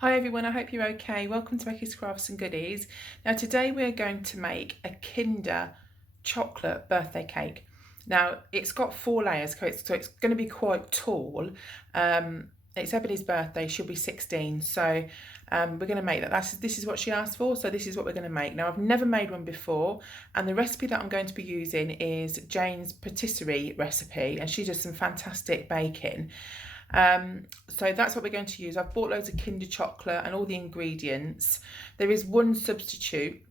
Hi everyone, I hope you're okay. Welcome to Becky's Crafts and Goodies. Now today we're going to make a Kinder chocolate birthday cake. Now it's got 4 layers, so it's going to be quite tall. It's Ebony's birthday, she'll be 16, so we're going to make that. This is what she asked for, so this is what we're going to make. Now I've never made one before, and the recipe that I'm going to be using is Jane's Patisserie recipe, and she does some fantastic baking. So that's what we're going to use. I've bought loads of Kinder chocolate and all the ingredients. There is one substitute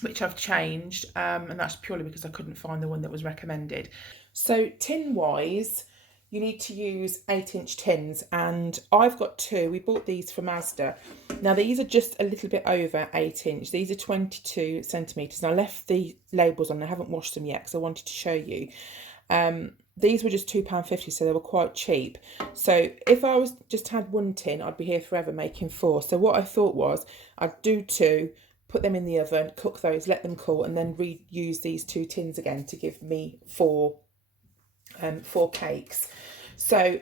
which I've changed, and that's purely because I couldn't find the one that was recommended. So tin wise, you need to use 8-inch tins, and I've got 2. We bought these from Asda. Now these are just a little bit over 8-inch. These are 22 centimetres. And I left the labels on. I haven't washed them yet because I wanted to show you. These were just £2.50, so they were quite cheap. So if I was just had 1 tin, I'd be here forever making 4. So what I thought was I'd do 2, put them in the oven, cook those, let them cool, and then reuse these 2 tins again to give me 4 cakes. So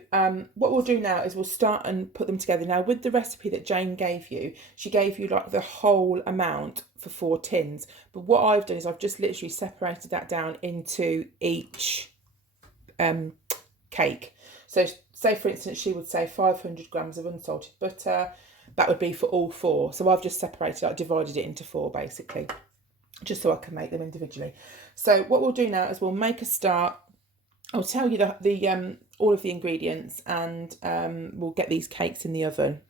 what we'll do now is we'll start and put them together. Now with the recipe that Jane gave you, she gave you like the whole amount for 4 tins. But what I've done is I've just literally separated that down into each cake. So say for instance she would say 500 grams of unsalted butter. That would be for all 4. So I've just separated, like divided it into 4 basically, just so I can make them individually. So what we'll do now is we'll make a start. I'll tell you the all of the ingredients, and we'll get these cakes in the oven.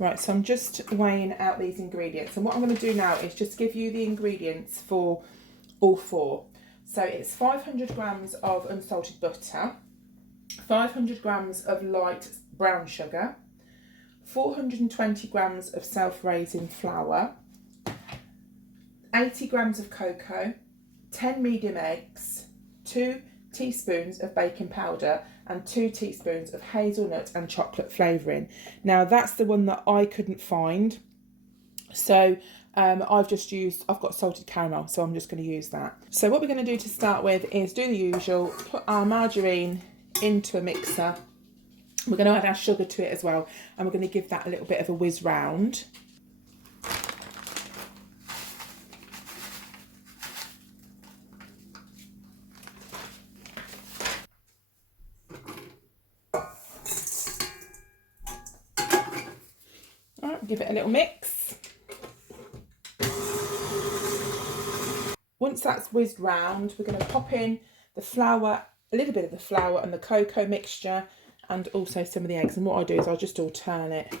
Right, so I'm just weighing out these ingredients, and what I'm going to do now is just give you the ingredients for all 4. So it's 500 grams of unsalted butter, 500 grams of light brown sugar, 420 grams of self-raising flour, 80 grams of cocoa, 10 medium eggs, 2 teaspoons of baking powder, and 2 teaspoons of hazelnut and chocolate flavouring. Now that's the one that I couldn't find, so I've got salted caramel, so I'm just going to use that. So what we're going to do to start with is do the usual, put our margarine into a mixer. We're going to add our sugar to it as well, and we're going to give that a little bit of a whiz round. All right, give it a little mix. once that's whizzed round, we're going to pop in the flour, a little bit of the flour and the cocoa mixture, and also some of the eggs. And what I do is I'll just alternate,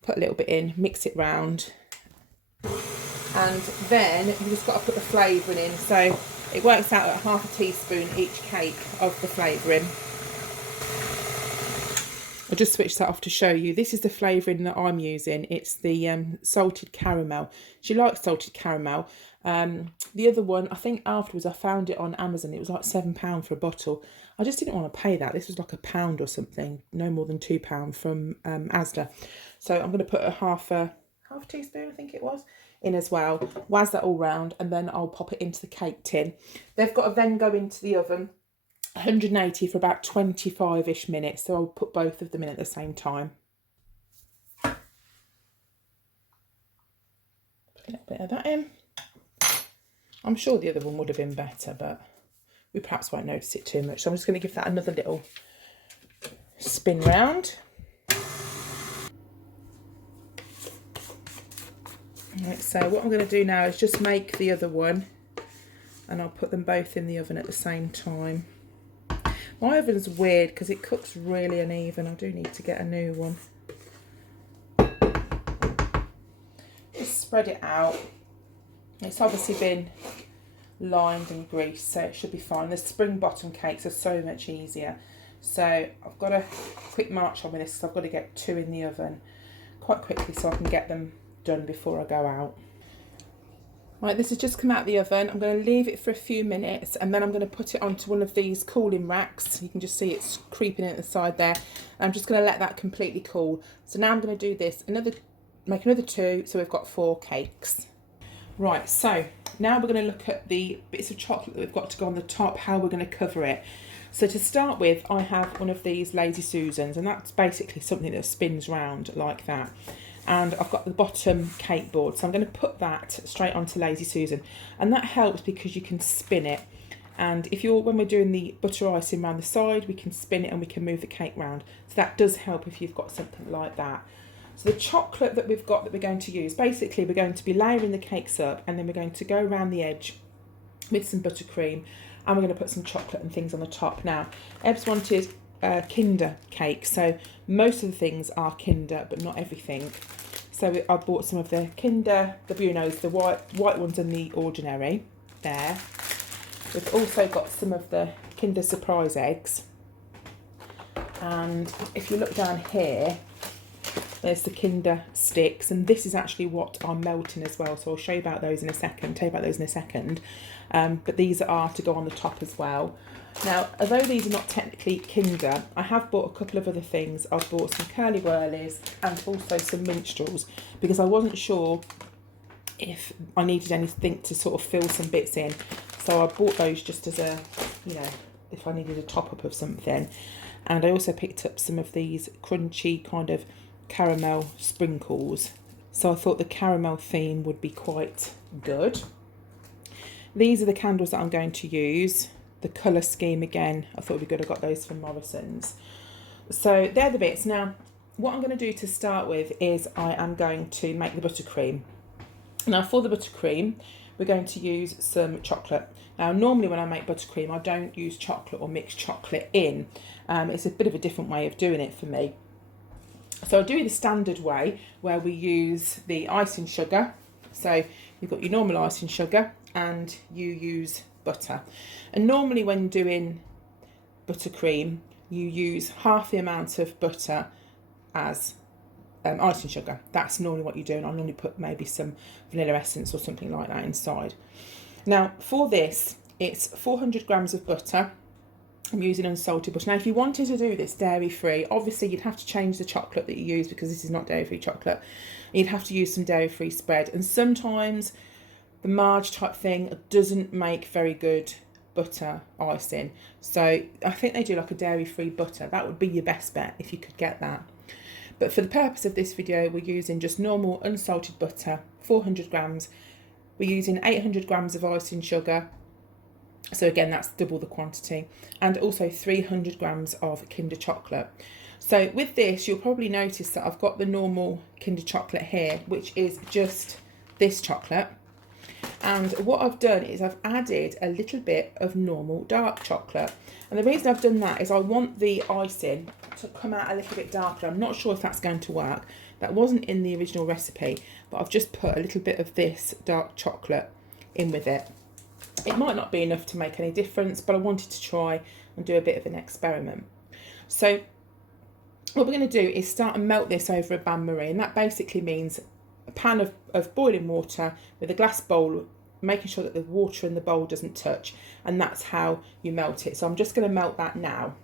put a little bit in, mix it round, and then you just got to put the flavouring in. So it works out at half a teaspoon each cake of the flavouring. I'll just switch that off to show you. This is the flavouring that I'm using. It's the salted caramel. She likes salted caramel. The other one, I think afterwards I found it on Amazon. It was like £7 for a bottle. I just didn't want to pay that. This was like £1 or something, no more than £2 from Asda. So I'm going to put a half a teaspoon, I think it was, in as well. Waz that all round, and then I'll pop it into the cake tin. They've got to then go into the oven 180 for about 25-ish minutes. So I'll put both of them in at the same time. Put a little bit of that in. I'm sure the other one would have been better, but we perhaps won't notice it too much. So I'm just going to give that another little spin round. Right, so what I'm going to do now is just make the other one, and I'll put them both in the oven at the same time. My oven's weird because it cooks really uneven. I do need to get a new one. Just spread it out. It's obviously been lined and greased, so it should be fine. The spring bottom cakes are so much easier. So I've got a quick march on with this because I've got to get 2 in the oven quite quickly so I can get them done before I go out. Right, this has just come out of the oven. I'm going to leave it for a few minutes, and then I'm going to put it onto one of these cooling racks. You can just see it's creeping in at the side there. I'm just going to let that completely cool. So now I'm going to do this, make another 2, so we've got 4 cakes. Right, so now we're going to look at the bits of chocolate that we've got to go on the top, how we're going to cover it. So to start with, I have one of these Lazy Susans, and that's basically something that spins round like that. And I've got the bottom cake board, so I'm going to put that straight onto Lazy Susan, and that helps because you can spin it. And when we're doing the butter icing around the side, we can spin it and we can move the cake round. So that does help if you've got something like that. So the chocolate that we've got that we're going to use, basically we're going to be layering the cakes up, and then we're going to go around the edge with some buttercream, and we're going to put some chocolate and things on the top. Now, Eb's wanted Kinder cake, so most of the things are Kinder, but not everything. So I bought some of the Kinder, the Buonos, the white ones and the ordinary there. We've also got some of the Kinder Surprise eggs. And if you look down here, there's the Kinder sticks, and this is actually what are melting as well. So I'll show you about those in a second, but these are to go on the top as well. Now, although these are not technically Kinder, I have bought a couple of other things. I've bought some Curly Whirlies and also some Minstrels, because I wasn't sure if I needed anything to sort of fill some bits in. So I bought those just as a, if I needed a top up of something. And I also picked up some of these crunchy kind of caramel sprinkles. So I thought the caramel theme would be quite good. These are the candles that I'm going to use. The colour scheme again, I thought would be good. I got those from Morrison's. So they're the bits. Now, what I'm going to do to start with is I am going to make the buttercream. Now, for the buttercream, we're going to use some chocolate. Now, normally when I make buttercream, I don't use chocolate or mix chocolate in. It's a bit of a different way of doing it for me. So I'll do it the standard way, where we use the icing sugar. So you've got your normal icing sugar, and you use butter. And normally when doing buttercream, you use half the amount of butter as icing sugar. That's normally what you do, and I'll normally put maybe some vanilla essence or something like that inside. Now for this, it's 400 grams of butter. I'm using unsalted butter. Now if you wanted to do this dairy free, obviously you'd have to change the chocolate that you use, because this is not dairy free chocolate. You'd have to use some dairy free spread, and sometimes the Marge type thing doesn't make very good butter icing. So I think they do like a dairy free butter. That would be your best bet if you could get that. But for the purpose of this video, we're using just normal unsalted butter, 400 grams. We're using 800 grams of icing sugar. So again, that's double the quantity. And also 300 grams of Kinder chocolate. So with this, you'll probably notice that I've got the normal Kinder chocolate here, which is just this chocolate. And what I've done is I've added a little bit of normal dark chocolate. And the reason I've done that is I want the icing to come out a little bit darker. I'm not sure if that's going to work. That wasn't in the original recipe, but I've just put a little bit of this dark chocolate in with it. It might not be enough to make any difference, but I wanted to try and do a bit of an experiment. So what we're going to do is start and melt this over a bain-marie, and that basically means a pan of boiling water with a glass bowl, making sure that the water in the bowl doesn't touch, and that's how you melt it. So I'm just going to melt that now.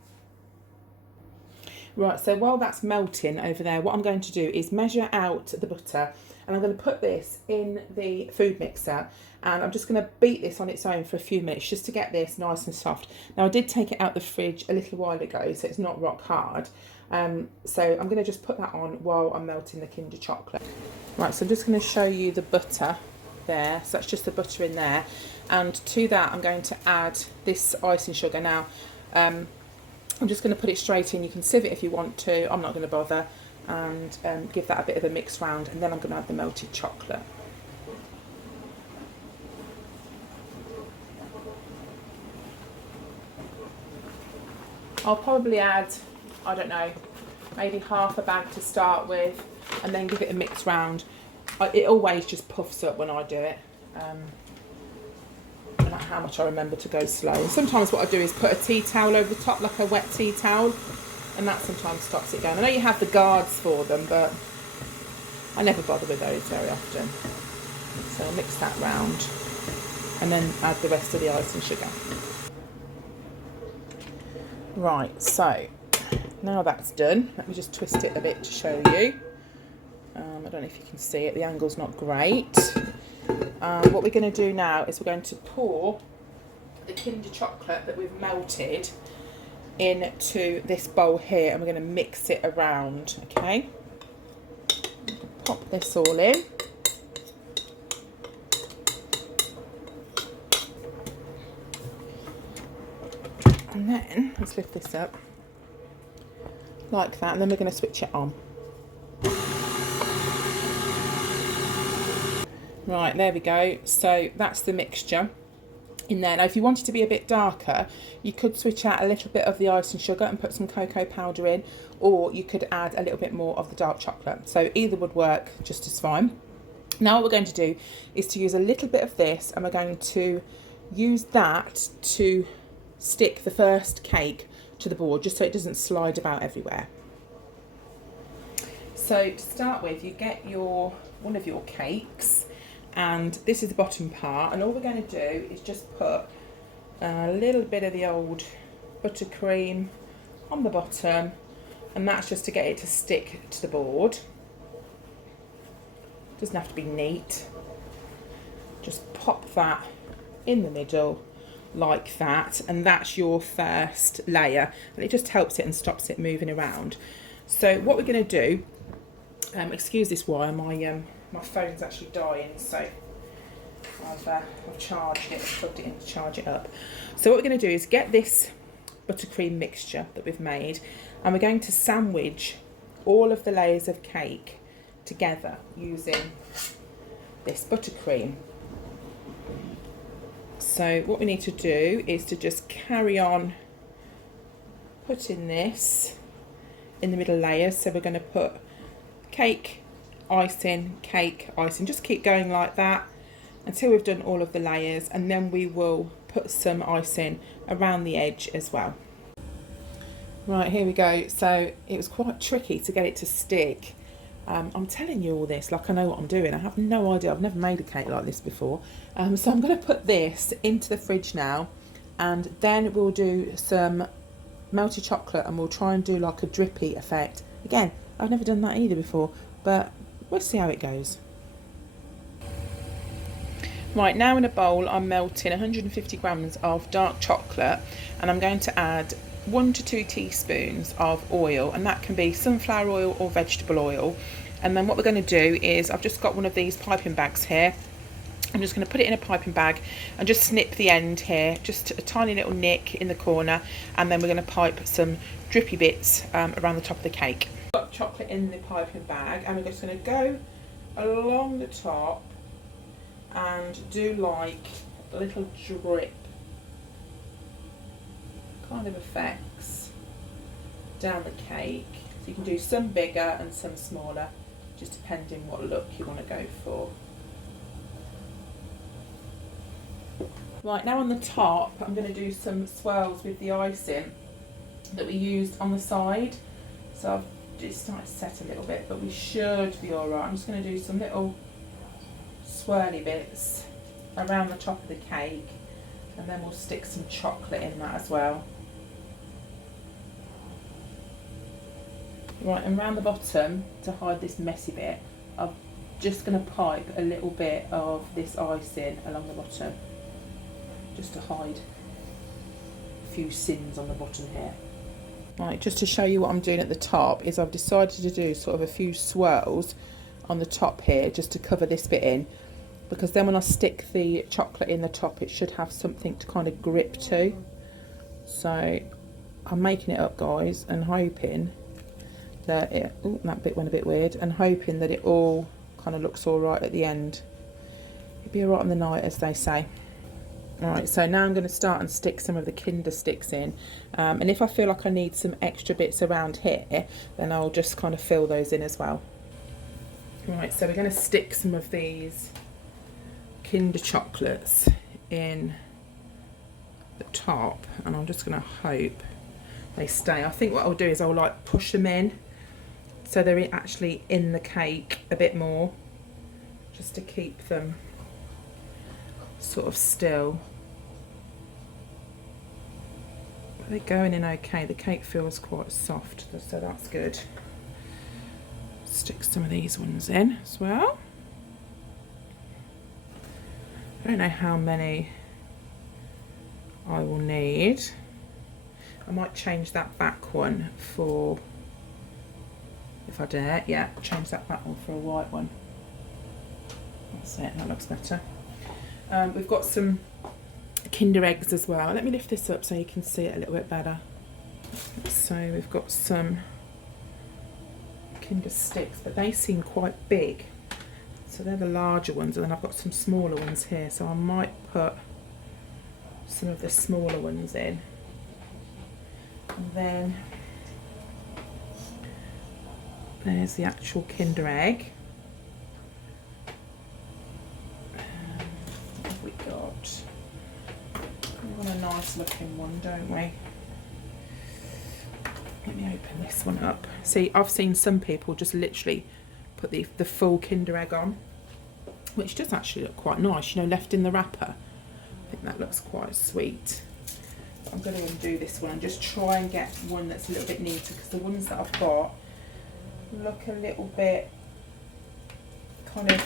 Right, so while that's melting over there, what I'm going to do is measure out the butter, and I'm going to put this in the food mixer, and I'm just going to beat this on its own for a few minutes just to get this nice and soft. Now I did take it out the fridge a little while ago, so it's not rock hard. So I'm going to just put that on while I'm melting the Kinder chocolate. Right, so I'm just going to show you the butter there. So that's just the butter in there, and to that I'm going to add this icing sugar. Now I'm just going to put it straight in. You can sieve it if you want to. I'm not going to bother. And give that a bit of a mix round, and then I'm going to add the melted chocolate. I'll probably add, I don't know, maybe half a bag to start with, and then give it a mix round. It always just puffs up when I do it. Like how much I remember to go slow. And sometimes what I do is put a tea towel over the top, like a wet tea towel, and that sometimes stops it going. I know you have the guards for them, but I never bother with those very often. So I'll mix that round and then add the rest of the icing sugar. Right, so now that's done, let me just twist it a bit to show you. I don't know if you can see it, the angle's not great. What we're going to do now is we're going to pour the Kinder chocolate that we've melted into this bowl here, and we're going to mix it around. Okay, pop this all in. And then let's lift this up like that, and then we're going to switch it on. Right, there we go. So that's the mixture in there. Now if you wanted to be a bit darker, you could switch out a little bit of the icing sugar and put some cocoa powder in, or you could add a little bit more of the dark chocolate. So either would work just as fine. Now what we're going to do is to use a little bit of this, and we're going to use that to stick the first cake to the board, just so it doesn't slide about everywhere. So to start with, you get one of your cakes, and this is the bottom part, and all we're going to do is just put a little bit of the old buttercream on the bottom, and that's just to get it to stick to the board. Doesn't have to be neat. Just pop that in the middle like that, and that's your first layer, and it just helps it and stops it moving around. So what we're going to do, excuse this wire, my phone's actually dying, so I've charged it, plugged it in to charge it up. So what we're going to do is get this buttercream mixture that we've made, and we're going to sandwich all of the layers of cake together using this buttercream. So what we need to do is to just carry on putting this in the middle layers. So we're going to put cake, icing, just keep going like that until we've done all of the layers, and then we will put some icing around the edge as well. Right, here we go. So it was quite tricky to get it to stick. I'm telling you all this like I know what I'm doing. I have no idea. I've never made a cake like this before. So I'm going to put this into the fridge now, and then we'll do some melted chocolate, and we'll try and do like a drippy effect. Again, I've never done that either before, but we'll see how it goes. Right, now in a bowl I'm melting 150 grams of dark chocolate, and I'm going to add 1 to 2 teaspoons of oil, and that can be sunflower oil or vegetable oil. And then what we're going to do is, I've just got one of these piping bags here. I'm just going to put it in a piping bag and just snip the end here, just a tiny little nick in the corner, and then we're going to pipe some drippy bits around the top of the cake. I've got chocolate in the piping bag, and we're just going to go along the top and do like a little drip kind of effects down the cake. So you can do some bigger and some smaller, just depending what look you want to go for. Right, now on the top I'm going to do some swirls with the icing that we used on the side. So I've just started to set a little bit, but we should be alright. I'm just going to do some little swirly bits around the top of the cake, and then we'll stick some chocolate in that as well. Right, and around the bottom, to hide this messy bit, I'm just going to pipe a little bit of this icing along the bottom, just to hide a few sins on the bottom here. Right, just to show you what I'm doing at the top, is I've decided to do sort of a few swirls on the top here, just to cover this bit in, because then when I stick the chocolate in the top, it should have something to kind of grip to. So I'm making it up, guys, and hoping that it, ooh, that bit went a bit weird, and hoping that it all kind of looks all right at the end. It'll be all right on the night, as they say. Alright, so now I'm going to start and stick some of the Kinder sticks in, and if I feel like I need some extra bits around here, then I'll just kind of fill those in as well. Right, so we're going to stick some of these Kinder chocolates in the top, and I'm just going to hope they stay. I think what I'll do is I'll like push them in so they're actually in the cake a bit more, just to keep them sort of still. But they're going in okay. The cake feels quite soft, so that's good. Stick some of these ones in as well. I don't know how many I will need. I might change that back one for, if I dare, yeah, change that back one for a white one. That's it, that looks better. We've got some Kinder eggs as well. Let me lift this up so you can see it a little bit better. So we've got some Kinder sticks, but they seem quite big. So they're the larger ones, and then I've got some smaller ones here. So I might put some of the smaller ones in. And then there's the actual Kinder egg. What have we got? We want a nice looking one, don't we? Let me open this one up. See, I've seen some people just literally put the full Kinder egg on, which does actually look quite nice, you know, left in the wrapper. I think that looks quite sweet. I'm going to undo this one and just try and get one that's a little bit neater, because the ones that I've got look a little bit kind of,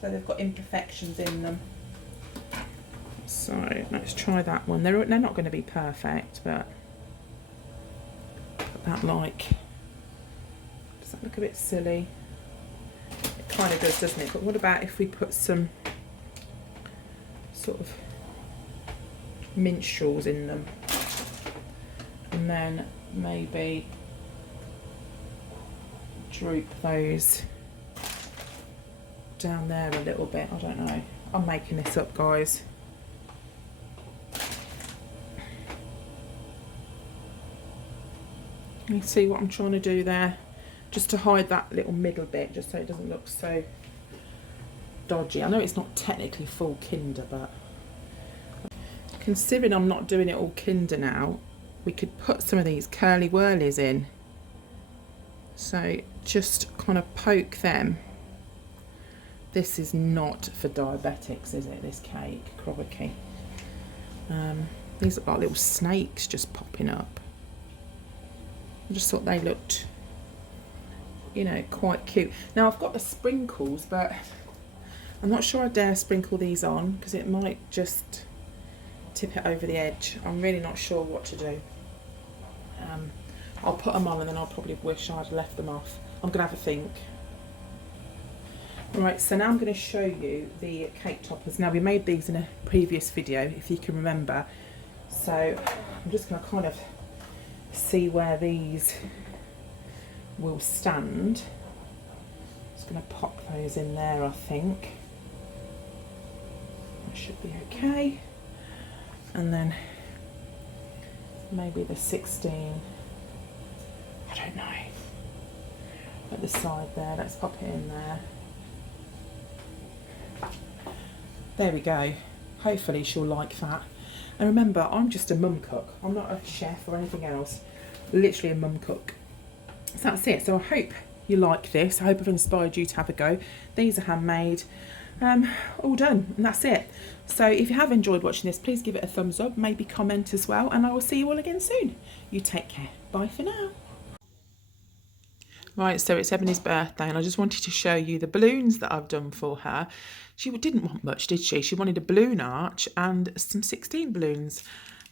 so they've got imperfections in them. So let's try that one. They're not going to be perfect, but put that like, does that look a bit silly? It kind of does, doesn't it? But what about if we put some sort of minstrels in them, and then maybe droop those down there a little bit. I don't know, I'm making this up, guys. You see what I'm trying to do there, just to hide that little middle bit, just so it doesn't look so dodgy. I know it's not technically full Kinder, but considering I'm not doing it all Kinder now, we could put some of these curly whirlies in. So just kind of poke them. This is not for diabetics, is it, this cake? Crikey. These look like little snakes just popping up. I just thought they looked, you know, quite cute. Now I've got the sprinkles, but I'm not sure I dare sprinkle these on, because it might just tip it over the edge. I'm really not sure what to do. I'll put them on and then I'll probably wish I'd left them off. I'm gonna have a think. Right, so now I'm going to show you the cake toppers. Now we made these in a previous video, if you can remember. So I'm just going to kind of see where these will stand. Just going to pop those in there, I think. That should be okay. And then maybe the 16, I don't know, at the side there. Let's pop it in there. There we go. Hopefully she'll like that. And remember, I'm just a mum cook. I'm not a chef or anything else. Literally a mum cook. So that's it. So I hope you like this. I hope I've inspired you to have a go. These are handmade. All done, and that's it. So if you have enjoyed watching this, please give it a thumbs up, maybe comment as well, and I will see you all again soon. You take care. Bye for now. Right, so it's Ebony's birthday, and I just wanted to show you the balloons that I've done for her. She didn't want much, did she? She wanted a balloon arch and some 16 balloons.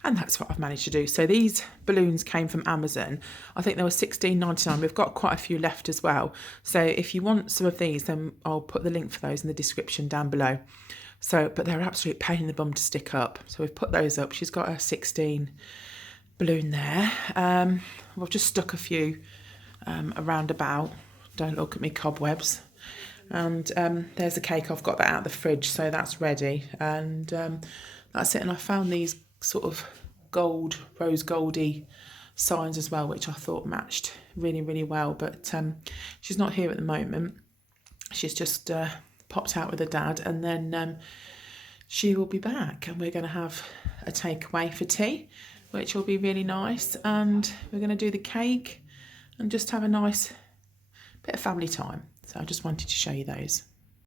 And that's what I've managed to do. So these balloons came from Amazon. I think they were $16.99. We've got quite a few left as well. So if you want some of these, then I'll put the link for those in the description down below. So, but they're an absolute pain in the bum to stick up. So we've put those up. She's got her 16 balloon there. We've just stuck a few around about. Don't look at me, cobwebs. And there's a cake. I've got that out of the fridge, so that's ready. And that's it. And I found these sort of gold, rose goldy signs as well, which I thought matched really, really well. But she's not here at the moment. She's just popped out with her dad, and then she will be back, and we're going to have a takeaway for tea, which will be really nice. And we're going to do the cake and just have a nice bit of family time. So I just wanted to show you those.